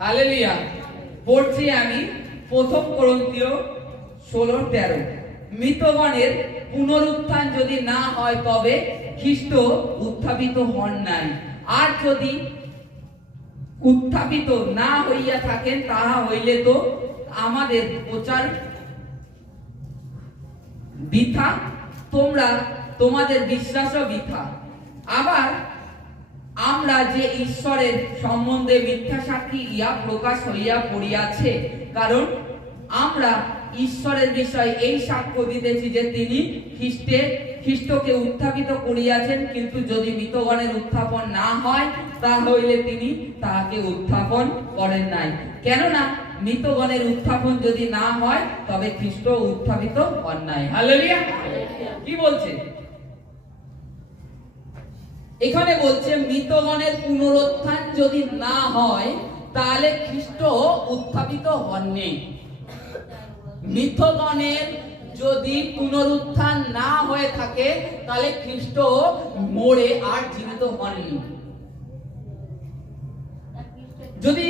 Hallelujah. পড়ছি আমি প্রথম করন্থীয় 16:13। মৃতগণের পুনরুত্থান যদি না হয় তবে খ্রিস্ট উত্থাপিত হন নাই। আর যদি উত্থাপিত না হইয়া থাকেন তাহা হইলে তো আমাদের প্রচার বৃথা, তোমাদের বিশ্বাসও বৃথা। আবার আমরা যে ঈশ্বরের সম্বন্ধে মিথ্যা সাক্ষী ইয়া প্রকাশ হইয়া পড়িয়াছে, কারণ আমরা ঈশ্বরের বিষয়ে এই সাক্ষ্য দিতেছি যে তিনি খ্রিস্টকে উত্থাপিত করিয়াছেন। কিন্তু যদি মৃতগণের উত্থাপন না হয় তা হইলে তিনি তাহাকে উত্থাপন করেন নাই। কেননা মৃতগণের উত্থাপন যদি না হয় তবে খ্রিস্ট উত্থাপিত হন নাই। হালেলুয়া। কি বলছে এখানে? বলছে মৃতগণের পুনরুত্থান যদি না হয় তাহলে খ্রিস্ট উত্থাপিত হননি। মৃতগণের যদি পুনরুত্থান না হয়ে থাকে তাহলে খ্রিস্ট মরে আর জীবিত হননি। যদি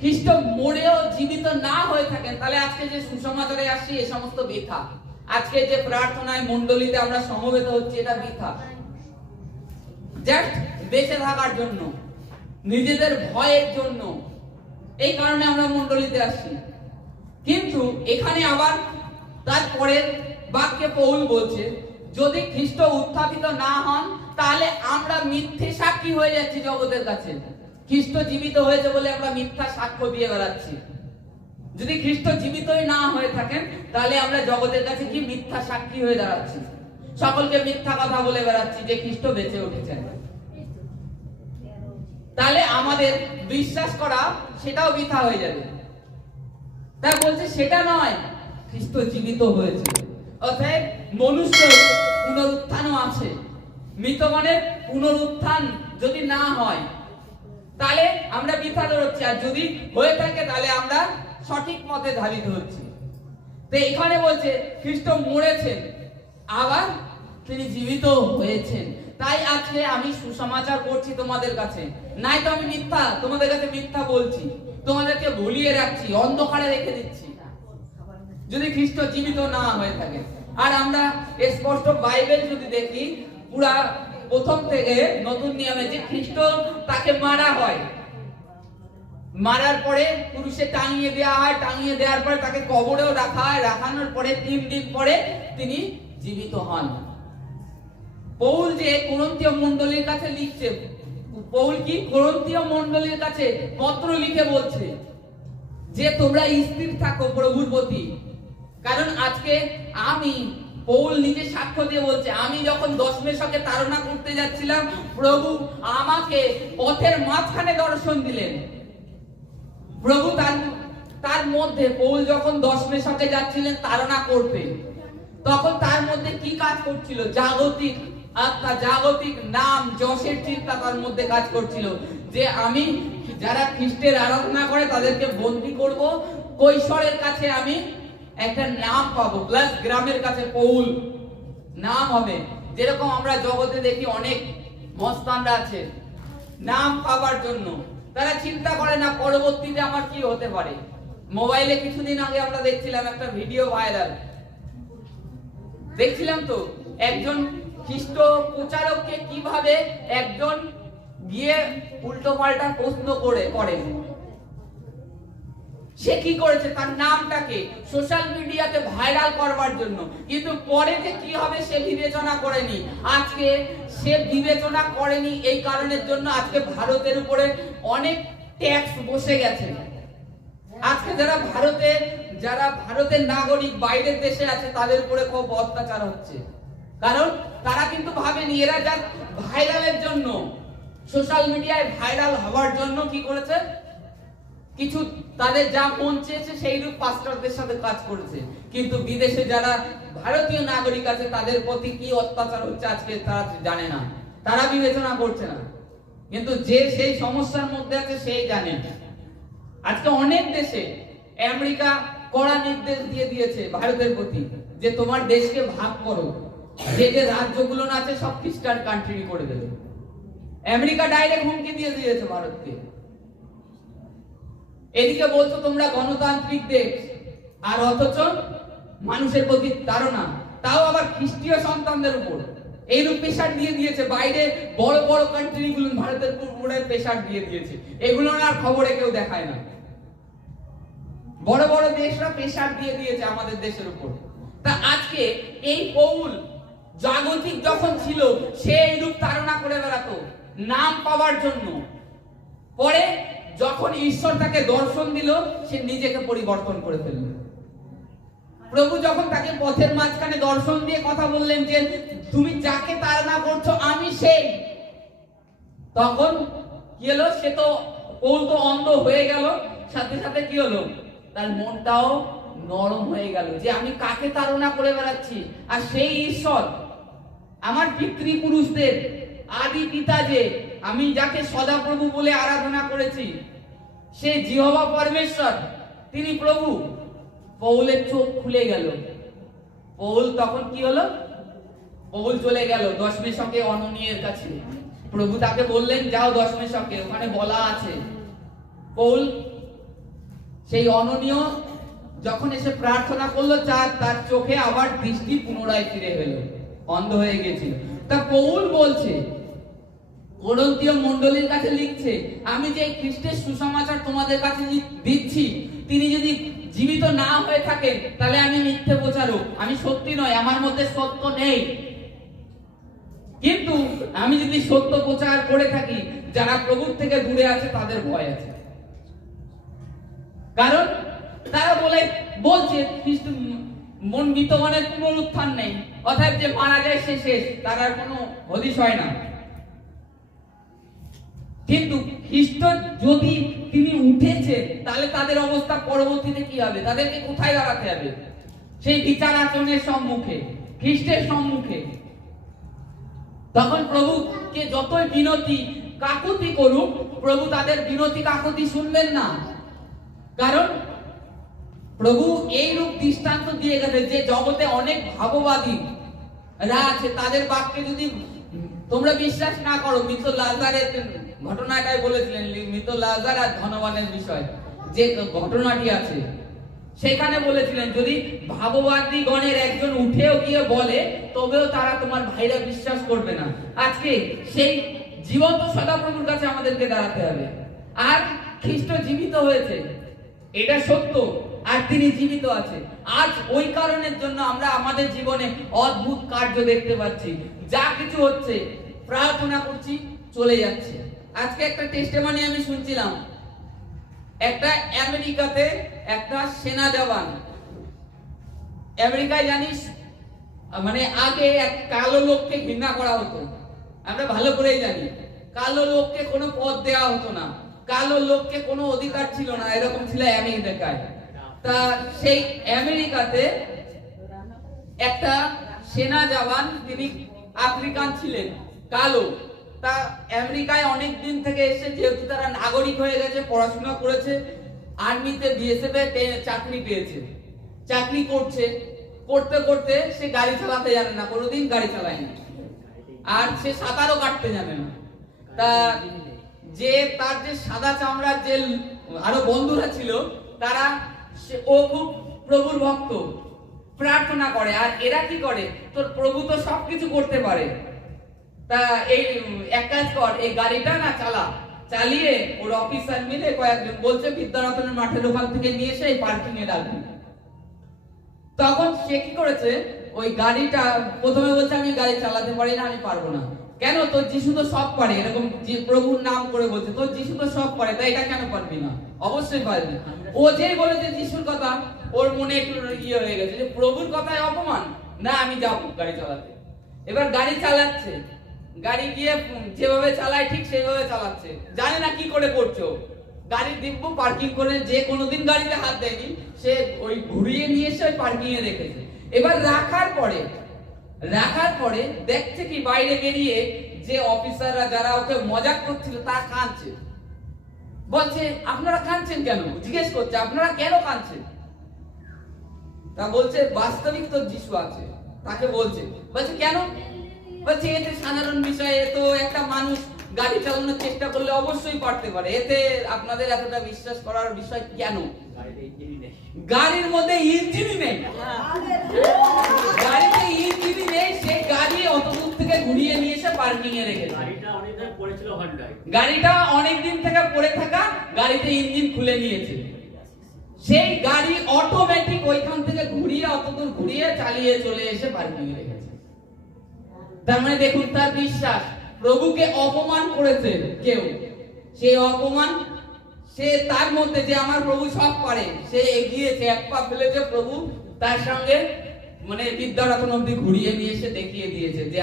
খ্রিস্ট মরেও জীবিত না হয়ে থাকেন তাহলে আজকে যে সুসমাচারে আসছি এই সমস্ত বৃথা। আজকে যে প্রার্থনায় মণ্ডলীতে আমরা সমবেত হচ্ছি এটা বৃথা। জাস্ট বেঁচে থাকার জন্য, নিজেদের ভয়ের জন্য, এই কারণে আমরা মণ্ডলীতে আসছি। কিন্তু এখানে আবার তারপরের বাক্যে পৌল বলছে যদি খ্রিস্ট উত্থাপিত না হন তাহলে আমরা মিথ্যে সাক্ষী হয়ে যাচ্ছি জগতের কাছে। খ্রিস্ট জীবিত হয়েছে বলে আমরা মিথ্যা সাক্ষ্য দিয়ে বেড়াচ্ছি। যদি খ্রিস্ট জীবিতই না হয়ে থাকেন তাহলে আমরা জগতের কাছে কি মিথ্যা সাক্ষী হয়ে দাঁড়াচ্ছি, সকলকে মিথ্যা কথা বলে বেড়াচ্ছি যে খ্রিস্ট বেঁচে উঠেছেন। তাহলে আমাদের বিশ্বাস করা সেটাও বৃথা হয়ে যাবে। তাই বলছে সেটা নয়, খ্রিস্ট জীবিত হয়েছে, অর্থাৎ মনুষ্য পুনরুত্থানও আছে। মৃতগণের পুনরুত্থান যদি না হয় তাহলে আমরা বৃথা দৌড়চ্ছি, আর যদি হয়ে থাকে তাহলে আমরা সঠিক পথে ধাবিত হচ্ছি। তো এখানে বলছে খ্রিস্ট মরেছেন আবার তিনি জীবিত হয়েছেন। তাই আজকে আমি সুসমাচার করছি তোমাদের কাছে, নাই তো আমি মিথ্যা তোমাদের কাছে মিথ্যা বলছি, তোমাদেরকে ভুলিয়ে রাখছি, অন্ধকারে রেখে দিচ্ছি যদি খ্রিস্ট জীবিত না হয়ে থাকে। আর আমরা স্পষ্ট বাইবেল যদি দেখি পুরা প্রথম থেকে নতুন নিয়মে যে খ্রিস্ট তাকে মারা হয়, মারার পরে ক্রুশে টাঙিয়ে দেওয়া হয়, টাঙিয়ে দেওয়ার পরে তাকে কবরেও রাখা হয়, রাখানোর পরে 3 দিন পরে তিনি জীবিত হন। পৌল যে করন্থীয় মণ্ডলীর কাছে লিখছে, পৌল কি করন্থীয় মণ্ডলীর কাছে পত্র লিখে বলছে যে তোমরা স্থির থাকো প্রভুর প্রতি। কারণ আজকে পৌল নিজে সাক্ষ্য দিয়ে বলছে আমি যখন দশমেশকে তাড়না করতে যাচ্ছিলাম প্রভু আমাকে পথের মাঝখানে দর্শন দিলেন। প্রভু তার মধ্যে পৌল যখন দশমেশকে যাচ্ছিলেন তাড়না করতে, তখন তার মধ্যে কি কাজ করছিল? জাগতিক আত্মা, জাগতিক নাম যশের চিন্তা তার মধ্যে কাজ করছিল যে আমি যারা খ্রিস্টের আরাধনা করে তাদেরকে বন্দী করব, কৈশোরের কাছে আমি একটা নাম পাবো, প্লাস গ্রামের কাছে পৌল নাম হবে। যেরকম আমরা জগতে দেখি অনেক মস্তানরা আছে, নাম পাবার জন্য তারা চিন্তা করে না পরবর্তীতে আমার কি হতে পারে। মোবাইলে কিছুদিন আগে আমরা দেখছিলাম একটা ভিডিও ভাইরাল, দেখছিলাম তো একজন খ্রিস্ট প্রচারককে কিভাবে একজন গিয়ে উল্টো পাল্টা প্রশ্ন করে। সে কি করেছে? তার নামটাকে সোশ্যাল মিডিয়াতে ভাইরাল করবার জন্য, কিন্তু পরে যে কি হবে সে বিবেচনা করেনি। আজকে সে বিবেচনা করেনি এই কারণের জন্য আজকে ভারতের উপরে অনেক ট্যাক্স বসে গেছে। আজকে যারা ভারতের নাগরিক বাইরের দেশে আছে তাদের উপরে খুব অত্যাচার হচ্ছে। কারণ তারা কিন্তু ভাবেনি এরা যা ভাইরালের জন্য, সোশ্যাল মিডিয়ায় ভাইরাল হওয়ার জন্য কি করেছে, কিছু তাদের যা মন চেয়েছে সেই রূপ পাস্টরদের সাথে কাজ করেছে। কিন্তু বিদেশে যারা ভারতীয় নাগরিক আছে তাদের প্রতি কি অত্যাচার হচ্ছে আজকে তারা জানে না, তারা বিবেচনা করছে না। কিন্তু যে সেই সমস্যার মধ্যে আছে সেই জানে। আজকে অনেক দেশে আমেরিকা কড়া নির্দেশ দিয়ে দিয়েছে ভারতের প্রতি যে তোমার দেশকে ভাগ করো, যে রাজ্যগুলো আছে সব খ্রিস্টান কান্ট্রি করে দেবে। আমেরিকা ডাইরেক্ট হুমকি দিয়ে দিয়েছে ভারতকে। এদিকে বলছো তোমরা গণতান্ত্রিক দেশ, আর অথচ মানুষের প্রতি তাড়না, তাও আবার খ্রিস্টীয় সন্তানদের উপর এইরূপ প্রেশার দিয়ে দিয়েছে। বাইরে বড় বড় কান্ট্রি গুলো ভারতের উপরে প্রেশার দিয়ে দিয়েছে, এগুলো আর খবরে কেউ দেখায় না। বড় বড় দেশরা প্রেশার দিয়ে দিয়েছে আমাদের দেশের উপর। তা আজকে এই পৌল জাগতিক যখন ছিল, সে এইরূপ তাড়না করে বেড়াতো নাম পাওয়ার জন্য। পরে যখন ঈশ্বর তাকে দর্শন দিল, সে নিজেকে পরিবর্তন করে ফেলল। প্রভু যখন তাকে পথের মাঝখানে দর্শন দিয়ে কথা বললেন যে তুমি যাকে তাড়না করছো আমি সেই, তখন কি হলো? সে তো পৌল তো অন্ধ হয়ে গেল, সাথে সাথে কি হলো? তার মনটাও নরম হয়ে গেল যে আমি কাকে তাড়না করে বেড়াচ্ছি, আর সেই ঈশ্বর আমার পিতৃপুরুষদের আদি পিতা, যে আমি যাকে সদাপ্রভু বলে আরাধনা করেছি, সে জিহোবা পরমেশ্বর, তিনি প্রভু। পৌলের চোখ খুলে গেল। পৌল তখন কি হলো? পৌল চলে গেল দশমেশকে অননীয়ের কাছে। প্রভু তাকে বললেন যাও দশমেশকে, ওখানে বলা আছে। পৌল সেই অননীয় যখন এসে প্রার্থনা করলো, তার চোখে আবার দৃষ্টি পুনরায় ফিরে এলো, অন্ধ হয়ে গেছিল। তা পৌল বলছে, কোরিন্থীয় মণ্ডলীর কাছে লিখছে, আমি যে খ্রিস্টের সুসমাচার তোমাদের কাছে দিচ্ছি, তিনি যদি জীবিত না হয়ে থাকেন তাহলে আমি মিথ্যে প্রচারক, আমি সত্যি নয়, আমার মধ্যে সত্য নেই। কিন্তু আমি যদি সত্য প্রচার করে থাকি, যারা প্রভুর থেকে দূরে আছে তাদের ভয় আছে। কারণ তারা বলছে খ্রিস্ট মৃতগণের পুনরুত্থান নেই, অর্থাৎ যে মারা যায় সে শেষ, তার আর কোনো হদিশ হয় না। কিন্তু খ্রিস্ট যদি তিনি উঠেছে, তাহলে তাদের অবস্থা পরবর্তীতে কি হবে? তাদেরকে কোথায় দাঁড়াতে হবে? সেই বিচার আচরণের সম্মুখে, খ্রিস্টের সম্মুখে। তখন প্রভুকে যতই বিনতি কাকুতি করুক, প্রভু তাদের বিনতি কাকুতি শুনবেন না। কারণ প্রভু এই রূপ দৃষ্টান্ত দিয়ে গেছে যে জগতে অনেক ভাববাদী রা আছে, তাদের বাক্যে যদি তোমরা বিশ্বাস না করো, মৃত লাজারের ঘটনাটাই বলেছিলেন, মৃত লাজার আর ধনবানের বিষয় যে ঘটনাটি আছে, সেখানে বলেছিলেন যদি ভাববাদী গণের একজন উঠেও গিয়ে বলে, তবেও তারা তোমার ভাইরা বিশ্বাস করবে না। আজকে সেই জীবন্ত সদাপ্রভুর কাছে আমাদেরকে দাঁড়াতে হবে। আর খ্রিস্ট জীবিত হয়েছে, এটা সত্য, আর তিনি জীবিত আছে। আজ ওই কারণের জন্য আমরা আমাদের জীবনে অদ্ভুত কার্য দেখতে পাচ্ছি। যা কিছু হচ্ছে, প্রার্থনা করছি, চলে যাচ্ছে। আজকে একটা টেস্টিমনি আমি শুনছিলাম, একটা আমেরিকাতে একটা সেনা জওয়ান, আমেরিকায় জানিস মানে আগে এক কালো লোককে ঘৃণা করা হতো, আমরা ভালো করেই জানি। কালো লোককে কোনো পদ দেওয়া হতো না, কালো লোককে কোনো অধিকার ছিল না, এরকম ছিল আমেরিকায়। তা সেই আমেরিকাতে একটা সেনা জওয়ান, তিনি আফ্রিকান ছিলেন, কালো। তা আমেরিকায় অনেক দিন থেকে এসে, যেহেতু তারা নাগরিক হয়ে গেছে, পড়াশোনা করেছে, আর্মিতে বিএসএফ এ চাকরি পেয়েছে, চাকরি করছে, করতে করতে সে গাড়ি চালাতে জানে না, কোনোদিন গাড়ি চালায়নি, আর সে সাঁতারও কাটতে জানে না। তা যে তার যে সাদা চামড়ার যে আরো বন্ধুরা ছিল, তারা ও খুব প্রভুর ভক্ত, প্রার্থনা করে। আর এরা কি করে, তোর প্রভু তো সবকিছু করতে পারে, তা এই এক কাজ কর, এই গাড়িটা না চালা, চালিয়ে ওর অফিসার মিলে কয়েকজন বলছে বিদ্যারতনের মাঠের ওখান থেকে নিয়ে এসে এই পার্কিং এ রাখবি। তখন সে কি করেছে, ওই গাড়িটা প্রথমে বলছে আমি গাড়ি চালাতে পারি না, আমি পারবো না। কেন? তোর যিশু তো সব পারে, এরকম যে প্রভুর নাম করে বলছে, তোর যিশু তো সব পারে, তাই এটা কেন পারবি না? অবশ্যই পারবি। ও যেই বলেছে যিশুর কথা, ওর মনে একটু ইয়ে হয়ে গেছে যে প্রভুর কথায় অপমান, না আমি যাবো গাড়ি চালাতে। এবার গাড়ি চালাচ্ছে, গাড়ি গিয়ে যেভাবে চালায় ঠিক সেভাবে চালাচ্ছে, জানে না কি করে করছো। গাড়ি দিব্য পার্কিং করে, যে কোনোদিন গাড়িতে হাত দেয়নি, সে ওই ঘুরিয়ে নিয়ে এসে ওই পার্কিং এ রেখেছে। এবার রাখার পরে দেখছে কি, বাইরে বেরিয়ে যে অফিসাররা যারা ওকে মজাক করছিল তারা কাঁদছে। বলছে আপনারা কাঁদছেন কেন? জিজ্ঞেস করছে আপনারা কেন কাঁদছেন? তা বলছে বাস্তবিক তো যিশু আছে, তাকে বলছে। বলছে কেন? বলছে এটা সাধারণ বিষয়, এ তো একটা মানুষ গাড়ি চালানোর চেষ্টা করলে অবশ্যই পারতে পারে। এতে আপনাদের এতটা বিশ্বাস করার বিষয় কেন? গাড়ির মধ্যে ইঞ্জিনই নেই, গাড়িতে ইঞ্জিনই নেই, সেই গাড়ি অত দূর থেকে ঘুরিয়ে নিয়ে এসে পার্কিং এ রেখেছে। গাড়িটা অনেকদিন থেকে পড়ে থাকা, গাড়িতে ইঞ্জিন খুলে নিয়েছে, সেই গাড়ি অটোমেটিক ওইখান থেকে ঘুরিয়ে অত দূর ঘুরিয়ে চালিয়ে চলে এসে পার্কিং এ রেখেছে। তার মানে দেখুন তার বিশ্বাস। প্রভুকে অপমান করেছে কেউ, সেই অপমান সে তার মধ্যে যে আমার প্রভু সব পারে, সে এগিয়েছে, এক পা ফেলেছে, প্রভু তার সঙ্গে মানে বিদ্যারতন অব্দি ঘুরিয়ে নিয়ে এসে দেখিয়ে দিয়েছে যে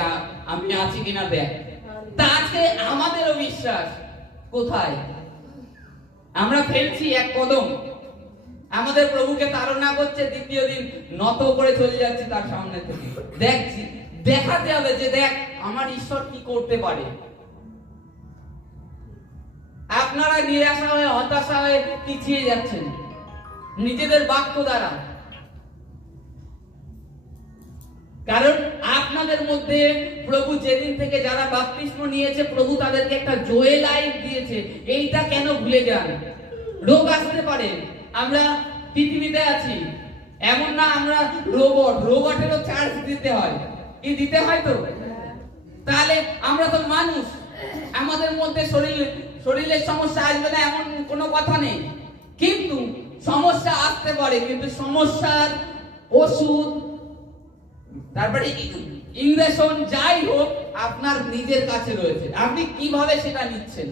আমি আছি কিনা দেখ। তা আজকে আমাদেরও বিশ্বাস কোথায়? আমরা ফেলছি এক কদম, আমাদের প্রভুকে তাড়না করছে, দ্বিতীয় দিন নত করে চলে যাচ্ছি তার সামনে থেকে, দেখছি, দেখাতে হবে যে দেখ আমার ঈশ্বর কি করতে পারে। আপনারা নিরাশা হয়ে, হতাশা হয়ে পিছিয়ে যাচ্ছেন নিজেদের বাক্য দ্বারা, কারণ আপনাদের মধ্যে প্রভু যেদিন থেকে যারা বাপ্তিস্ম নিয়েছে, প্রভু তাদেরকে একটা জোয়ে লাইফ দিয়েছে। এইটা কেন ভুলে যান? রোগ আসতে পারে, আমরা পৃথিবীতে আছি, এমন না আমরা রোবট, রোবটেরও চার্জ দিতে হয়, কি দিতে হয় তো? তাহলে আমরা তো মানুষ, আমাদের মধ্যে শরীরের সমস্যা আসবে না এমন কোনো কথা নেই, কিন্তু সমস্যা আসতে পারে, কিন্তু সমস্যার ওষুধ, তারপরে ইনজেকশন যাই হোক আপনার নিজের কাছে রয়েছে। আপনি কিভাবে সেটা নিচ্ছেন,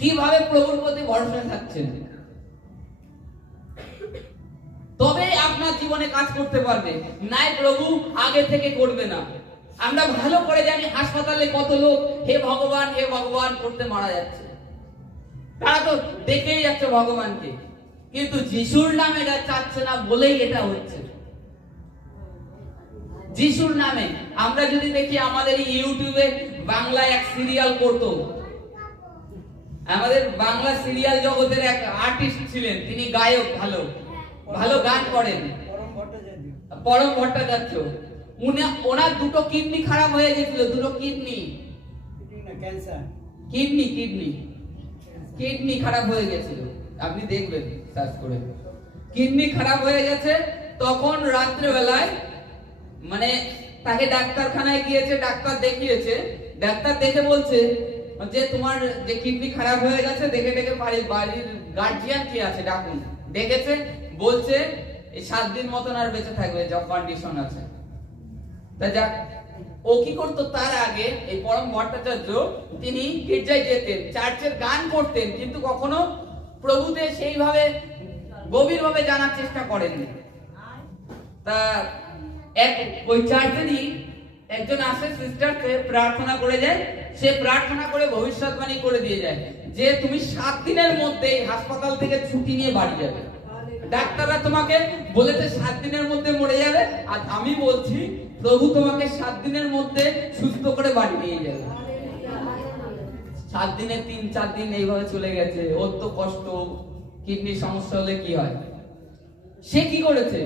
কিভাবে প্রভুর প্রতি ভরসা থাকছেন, তবে আপনার জীবনে কাজ করতে পারবে। নাই প্রভু আগে থেকে করবে না। আমরা ভালো করে জানি হাসপাতালে কত লোক হে ভগবান হে ভগবান করতে মারা যাচ্ছে, তারা তো দেখেই যাচ্ছে ভগবানকে, কিন্তু যিশুর নামে এটা চাচ্ছে না বলেই এটা হচ্ছে। যিশুর নামে আমরা যদি দেখি, আমাদের ইউটিউবে বাংলায় এক সিরিয়াল করতো, আমাদের বাংলা সিরিয়াল জগতের এক আর্টিস্ট ছিলেন, তিনি গায়ক, ভালো ভালো গান করেন, পরম ভট্টাচার্য। ওনার দুটো কিডনি খারাপ হয়ে গেছিল, দুটো কিডনি কিডনি খারাপ হয়ে গেছিল, আপনি দেখবেন সার্চ করে, কিডনি খারাপ হয়ে গেছে। তখন রাত্রে বেলায় মানে তাকে ডাক্তারখানায় গিয়েছে, ডাক্তার দেখিয়েছে, ডাক্তার দেখে বলছে যে তোমার যে কিডনি খারাপ হয়ে গেছে, দেখে দেখে বাড়ির গার্জিয়ান কে আছে ডাকুন। দেখেছে, বলছে এই 7 দিন মতন আর বেঁচে থাকবে, যা কন্ডিশন আছে। তা যাক, ও কি করতো, তার আগে এই পরম ভট্টাচার্য তিনি গির্জায় যেতেন, চার্চের গান করতেন, কিন্তু কখনো প্রভুতে সেইভাবে গভীরভাবে জানার চেষ্টা করেননি। তা ওই চার্চেরই একজন আসে, সিস্টারকে প্রার্থনা করে যায়, সে প্রার্থনা করে ভবিষ্যৎবাণী করে দিয়ে যায় যে তুমি 7 দিনের মধ্যে হাসপাতাল থেকে ছুটি নিয়ে বাড়ি যাবে। ডাক্তাররা তোমাকে বলেছে 7 দিনের মধ্যে মরে যাবে, আর আমি বলছি প্রভু তোমাকে 7 দিনের মধ্যে সুস্থ করে বাড়ি নিয়ে যাবে। 7 দিনে 3-4 দিন এইভাবে চলে গেছে, ওর তো কষ্ট, কিডনির সমস্যা হলে কি হয়। সে কি করেছে,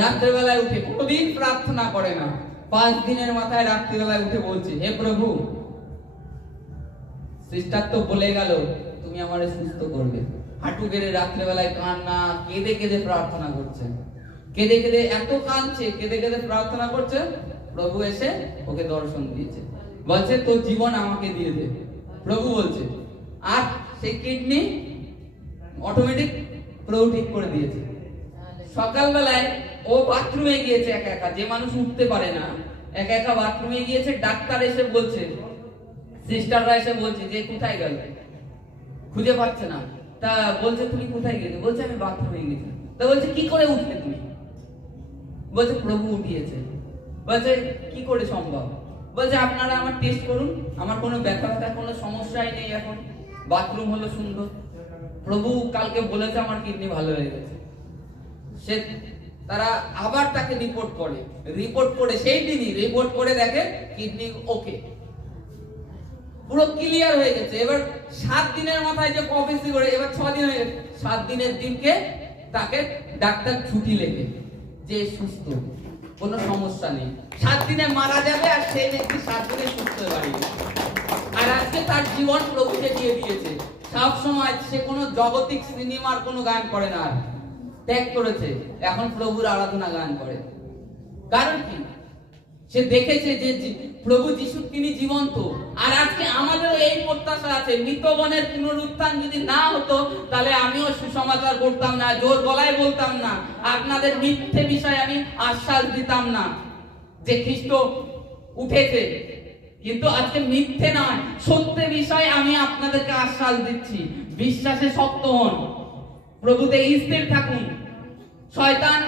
রাত্রেবেলায় উঠে, কোনদিন প্রার্থনা করে না, 5 দিনের মাথায় রাত্রিবেলায় উঠে বলছে হে প্রভু, সিস্টার তো বলে গেল তুমি আমারে সুস্থ করবে। হাঁটু গেড়ে রাত্রেবেলায় কান্না, কেঁদে কেঁদে প্রার্থনা করছে, কেঁদে কেঁদে এত কাঁদছে, কেঁদে কেঁদে প্রার্থনা করছে। প্রভু এসে ওকে দর্শন দিয়েছে, বলছে তোর জীবন আমাকে দিয়ে দে। প্রভু বলছে, আর সেই কিডনি অটোমেটিক প্রভু ঠিক করে দিয়েছে। সকালবেলায় ও বাথরুমে গিয়েছে একা একা, যে মানুষ উঠতে পারে না, একা একা বাথরুমে গিয়েছে। ডাক্তার এসে বলছে, সিস্টাররা এসে বলছে যে কোথায় গেল, খুঁজে পাচ্ছে না। তা বলছে তুমি কোথায় গেলে, বলছে আমি বাথরুমে গেছি। তা বলছে কি করে উঠলে তুমি, বলছে প্রভু উঠিয়েছে। বলছে কি করে সম্ভব, বলছে আপনারা আমার টেস্ট করুন, আমার কোনো ব্যথা ব্যথা কোনো সমস্যাই নেই, এখন বাথরুম হলো সুন্দর। প্রভু কালকে বলেছে আমার কিডনি ভালো হয়ে গেছে। সে তারা আবার তাকে রিপোর্ট করে সেই দিনই রিপোর্ট করে দেখে কিডনি ওকে, পুরো ক্লিয়ার হয়ে গেছে। এবার 7 দিনের মাথায় যে প্রফেসি করে, এবার 6 দিন হয়ে গেছে। 7 দিনের দিনকে তাকে ডাক্তার ছুটি লেগে যে সুস্থ, কোনো সমস্যা নেই, 7 দিনে মারা যাবে, আর সেই ব্যক্তি 7 দিনে সুস্থ হয়ে বাড়ি। তার জীবন প্রভুকে দিয়ে দিয়েছে। সব সময় সে কোনো জাগতিক সিনেমার কোনো গান করে না, আর ত্যাগ করেছে, এখন প্রভুর আরাধনা গান করে। কারণ কি? সে দেখেছে যে প্রভু যিশু তিনি জীবন্ত। আর আজকে আমাদেরও এই প্রত্যাশা আছে, মৃতগণের পুনরুত্থান যদি না হতো তাহলে আমিও সুসমাচার করতাম না, জোর গলায় বলতাম না, আপনাদের মিথ্যে বিষয়ে আমি আশ্বাস দিতাম না যে খ্রিস্ট উঠেছে। কিন্তু আজকে মিথ্যে নয়, সত্য বিষয়ে আমি আপনাদেরকে আশ্বাস দিচ্ছি। বিশ্বাসে শক্ত হন, প্রভুতে স্থির থাকুন। শয়তান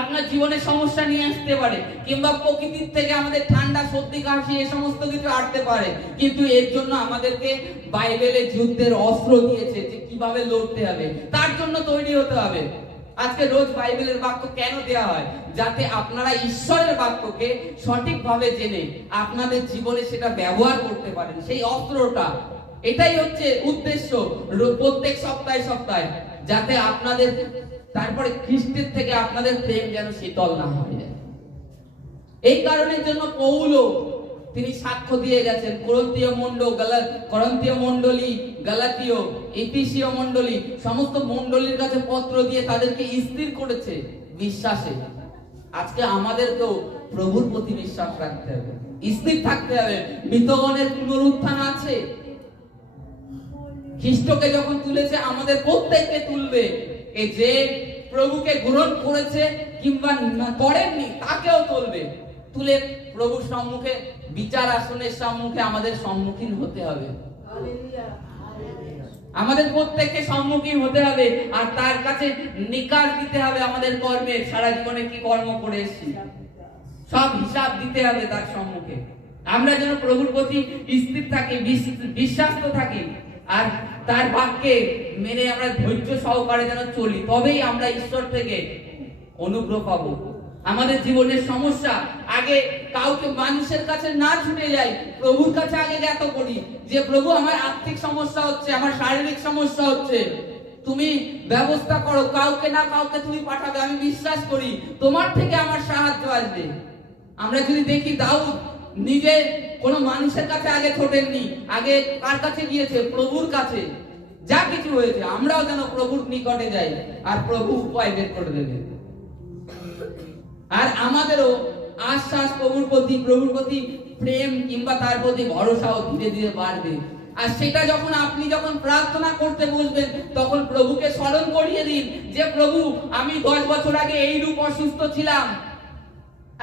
আপনার জীবনে সমস্যা নিয়ে আসতে পারে, কিংবা প্রকৃতির থেকে আমাদের ঠান্ডা, সর্দি, কাশি এ সমস্ত কিছু আসতে পারে, কিন্তু এর জন্য আমাদেরকে বাইবেলে যুদ্ধের অস্ত্র দিয়েছে যে কিভাবে লড়তে হবে, তার জন্য তৈরি হতে হবে। আজকে রোজ বাইবেলের বাক্য কেন দেয়া হয়? যাতে আপনারা ঈশ্বরের বাক্যকে সঠিকভাবে জেনে আপনাদের জীবনে সেটা ব্যবহার করতে পারেন, সেই অস্ত্রটা। এটাই হচ্ছে উদ্দেশ্য প্রত্যেক সপ্তাহে, যাতে আপনাদের তারপরে খ্রিস্টের থেকে আপনাদের প্রেম যেন শীতল না হয়ে যায়। এই কারণের জন্য পৌলও তিনি সাক্ষ্য দিয়ে গেছেন। করন্থীয় মণ্ডলী, গালাতীয়, এফেসীয় মণ্ডলী, সমস্ত মণ্ডলীর কাছে পত্র দিয়ে তাদেরকে স্থির করেছে বিশ্বাসে। আজকে আমাদেরকেও প্রভুর প্রতি বিশ্বাস রাখতে হবে, স্থির থাকতে হবে। মৃতগণের পুনরুত্থান আছে। খ্রিস্টকে যখন তুলেছে, আমাদের প্রত্যেককে তুলবে। এই যে প্রভুকে গ্রহণ করেছে কিংবা করেননি তাকেও তুলবে, তুলে প্রভুর সম্মুখে, বিচার আসনের সম্মুখে আমাদের সম্মুখীন হতে হবে। আমাদের প্রত্যেককে সম্মুখীন হতে হবে, আর তার কাছে নিকাশ দিতে হবে আমাদের কর্মের, সারা জীবনে কি কর্ম করে এসেছি সব হিসাব দিতে হবে তার সম্মুখে। আমরা যেন প্রভুর প্রতি স্থির থাকি, বিশ্বাস্ত থাকি, আর তার বাক্যে মেনে আমরা ধৈর্য সহকারে যেন চলি, তবেই আমরা ঈশ্বর থেকে অনুগ্রহ পাবো। আমাদের জীবনের সমস্যা আগে কাউকে মানুষের কাছে না ছুটে যাই, প্রভুর কাছে আগে জ্ঞাত করি যে প্রভু আমার আর্থিক সমস্যা হচ্ছে, আমার শারীরিক সমস্যা হচ্ছে, তুমি ব্যবস্থা করো, কাউকে না কাউকে তুমি পাঠাবে, আমি বিশ্বাস করি তোমার থেকে আমার সাহায্য আসবে। আমরা যদি দেখি দাউদ নিজে কোন মানুষের কাছে আগে ছোটেননি, আগে কার কাছে গিয়েছে? প্রভুর কাছে। যা কিছু হয়েছে আমরাও যেন প্রভুর নিকটে যাই, আর প্রভু উপায় বের করে দেবে। আর আমাদেরও আশ্বাস প্রভুর প্রতি প্রেম কিংবা তার প্রতি ভরসাও ধীরে ধীরে বাড়বে। আর সেটা যখন আপনি যখন প্রার্থনা করতে বসবেন, তখন প্রভুকে স্মরণ করিয়ে দিন যে প্রভু, আমি 10 বছর আগে এই রূপ অসুস্থ ছিলাম,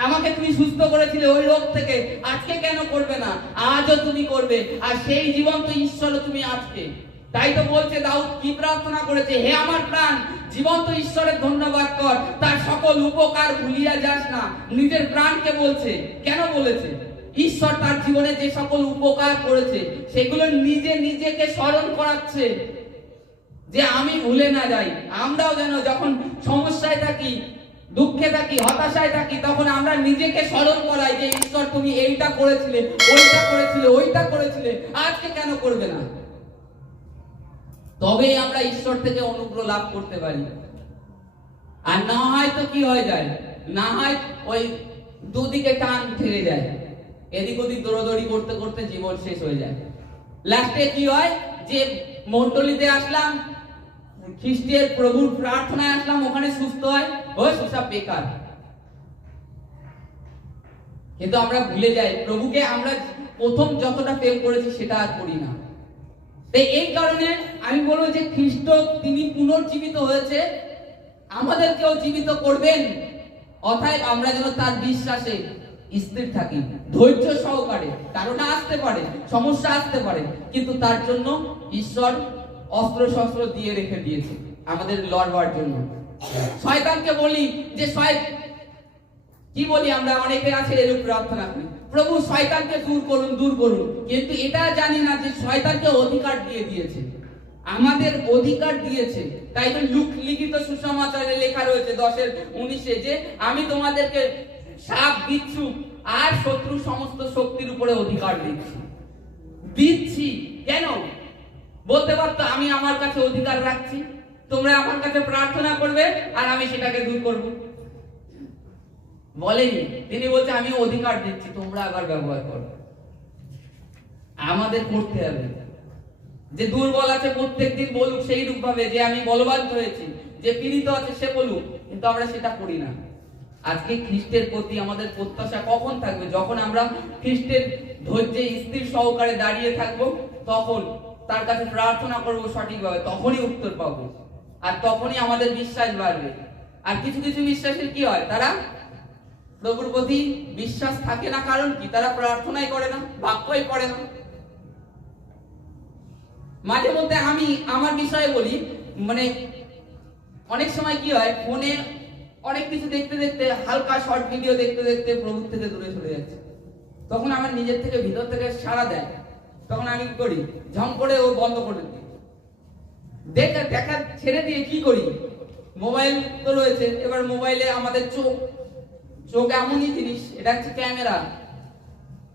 আমাকে তুমি সুস্থ করেছিলে ওই রোগ থেকে, আজকে কেন করবে না? আজও তুমি করবে, আর সেই জীবন্ত ঈশ্বর তুমি আজকে। তাই তো বলছে দাউদ, কি প্রার্থনা করেছে? হে আমার প্রাণ, জীবন্ত ঈশ্বরের ধন্যবাদ কর, তার সকল উপকার ভুলিয়া যাস না। নিজের প্রাণকে বলছে। কেন বলেছে? ঈশ্বর তার জীবনে যে সকল উপকার করেছে সেগুলো নিজেকে স্মরণ করাচ্ছে, যে আমি ভুলে না যাই। আমরাও যেন যখন সমস্যায় থাকি, দুঃখে থাকি, হতাশায় থাকি, তখন আমরা নিজেকে স্মরণ করাই যে ঈশ্বর তুমি এইটা করেছিলে, ওইটা করেছিলে, আজকে কেন করবে না? তবেই আমরা ঈশ্বর থেকে অনুগ্রহ লাভ করতে পারি। আর না হয় তো কি হয়ে যায়? না হয় ওই দুদিকে টান ঠেলে যায়, এদিক ওদিক দৌড়াদৌড়ি করতে করতে জীবন শেষ হয়ে যায়। লাস্টে কি হয়? যে মণ্ডলীতে আসলাম, খ্রিস্টের প্রভুর প্রার্থনায় আসলাম, ওখানে সুস্থ হয়, ওই সব বেকার। কিন্তু আমরা ভুলে যাই প্রভুকে আমরা প্রথম যতটা প্রেম করেছি সেটা আর করি না। তাই এই কারণে আমি বলবো যে খ্রিস্ট তিনি পুনর্জীবিত হয়েছে, আমাদেরকেও জীবিত করবেন। অতএব আমরা যেন তার বিশ্বাসে স্থির থাকি, ধৈর্য সহকারে। কারণ আসতে পারে, সমস্যা আসতে পারে, কিন্তু তার জন্য ঈশ্বর অস্ত্র শস্ত্র দিয়ে রেখে দিয়েছে আমাদের লড়বার জন্য। শয়তানকে বলি যে কি বলি আমরা? অনেকে আছে এরূপ প্রার্থনা করি, প্রভু শয়তানকে দূর করুন, কিন্তু এটা জানি না যে শয়তানকে অধিকার দিয়ে দিয়েছে, আমাদের অধিকার দিয়েছে। তাই তো লিখিত সুসমাচারে লেখা রয়েছে 10:19 যে আমি তোমাদেরকে সাপ, বিচ্ছু আর শত্রু সমস্ত শক্তির উপরে অধিকার দিচ্ছি। কেন? বলতে পারতো আমি আমার কাছে অধিকার রাখছি, তোমরা আমার কাছে প্রার্থনা করবে আর আমি সেটাকে দূর করব। বলেনি, তিনি বলছে আমি অধিকার দিচ্ছি, তোমরা আবার ব্যবহার করো। আমাদের করতে হবে। যে দুর্বল আছে প্রত্যেকদিন বলুক সেই রূপ ভাবে যে আমি বলবান হয়েছি, যে পীড়িত আছে সে বলুক, কিন্তু আমরা সেটা করি না। আজকে খ্রিস্টের প্রতি আমাদের প্রত্যাশা কখন থাকবে? যখন আমরা খ্রিস্টের ধৈর্যে স্থির সহকারে দাঁড়িয়ে থাকবো, তখন তার কাছে প্রার্থনা করবো সঠিকভাবে, তখনই উত্তর পাবো, আর তখনই আমাদের বিশ্বাস বাড়বে। আর কিছু কিছু বিশ্বাসের কি হয়, তারা প্রভুর প্রতি বিশ্বাস থাকে না। কারণ কি? তারা প্রার্থনাই করে না, বাক্যই পড়ে না। মাঝে মধ্যে আমি আমার বিষয়ে বলি, মানে অনেক সময় কি হয়, ফোনে অনেক কিছু দেখতে দেখতে, হালকা শর্ট ভিডিও দেখতে দেখতে প্রভুর থেকে দূরে চলে যাচ্ছে। তখন আমার নিজের থেকে ভিতর থেকে সাড়া দেয়, তখন আমি কি করি, ঝম করে ও বন্ধ করে দিই। দেখা ছেড়ে দিয়ে কি করি, মোবাইল তো রয়েছে। এবার মোবাইলে আমাদের চোখ এমনই জিনিস, এটা হচ্ছে ক্যামেরা,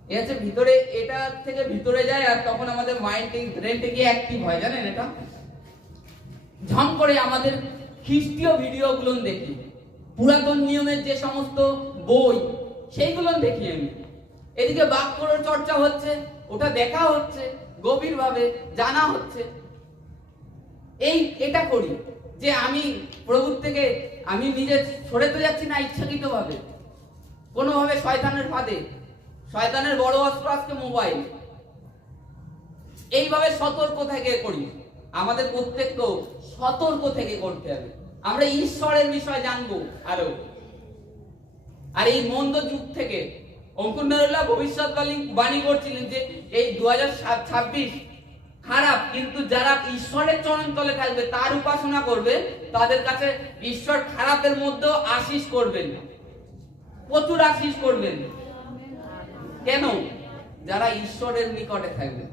এটা হচ্ছে ভিতরে, এটা থেকে ভিতরে যায়, আর তখন আমাদের মাইন্ডে ব্রেনটা গিয়ে অ্যাক্টিভ হয়, জানেন এটা। ঝম করে আমাদের খ্রিস্টীয় ভিডিওগুলো দেখি, পুরাতন নিয়মের যে সমস্ত বই সেইগুলো দেখি আমি। এদিকে বাক্যর চর্চা হচ্ছে, ওটা দেখা হচ্ছে, গভীরভাবে জানা হচ্ছে। এটা করি যে আমি প্রভুর থেকে আমি নিজে সরে তো যাচ্ছি না ইচ্ছাকৃতভাবে, কোনোভাবে শয়তানের ফাঁদে। শয়তানের বড় অস্ত্র আজকে মোবাইল। এইভাবে সতর্ক থেকে করি। আমাদের প্রত্যেককেও সতর্ক থেকে করতে হবে। আমরা ঈশ্বরের বিষয় জানবো আরো। আর এই মন্দ যুগ থেকে অঙ্কুর নরুল্লাহ ভবিষ্যৎবাণী করছিলেন যে এই 2026 খারাপ, কিন্তু যারা ঈশ্বরের চরণ তলে থাকবে, তার উপাসনা করবে, তাদের কাছে ঈশ্বর খারাপের মধ্যেও আশীষ করবেন, প্রচুর আশীষ করবেন। কেন? যারা ঈশ্বরের নিকটে থাকবে।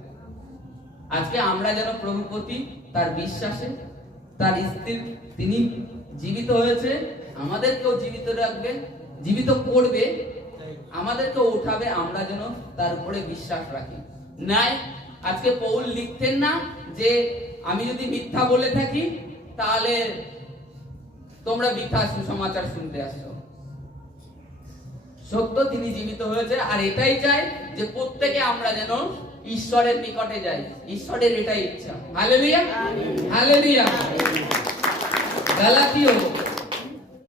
আজকে আমরা যেন প্রভুর প্রতি তার বিশ্বাসে, তার স্থির, তিনি জীবিত হয়েছে, আমাদেরকেও জীবিত রাখবে, জীবিত করবে, আমাদেরকেও উঠাবে, আমরা যেন তার উপরে বিশ্বাস রাখি। নাই আজকে পৌল লিখতেন না যে আমি যদি মিথ্যা বলে থাকি তাহলে তোমরা মিথ্যা সুসমাচার শুনতে আসছো। সত্য, তিনি জীবিত হয়েছে, আর এটাই চাই যে প্রত্যেকে আমরা যেন ঈশ্বরের নিকটে যাই। ঈশ্বরের এটাই ইচ্ছা। Hallelujah, hallelujah. গালাতীয়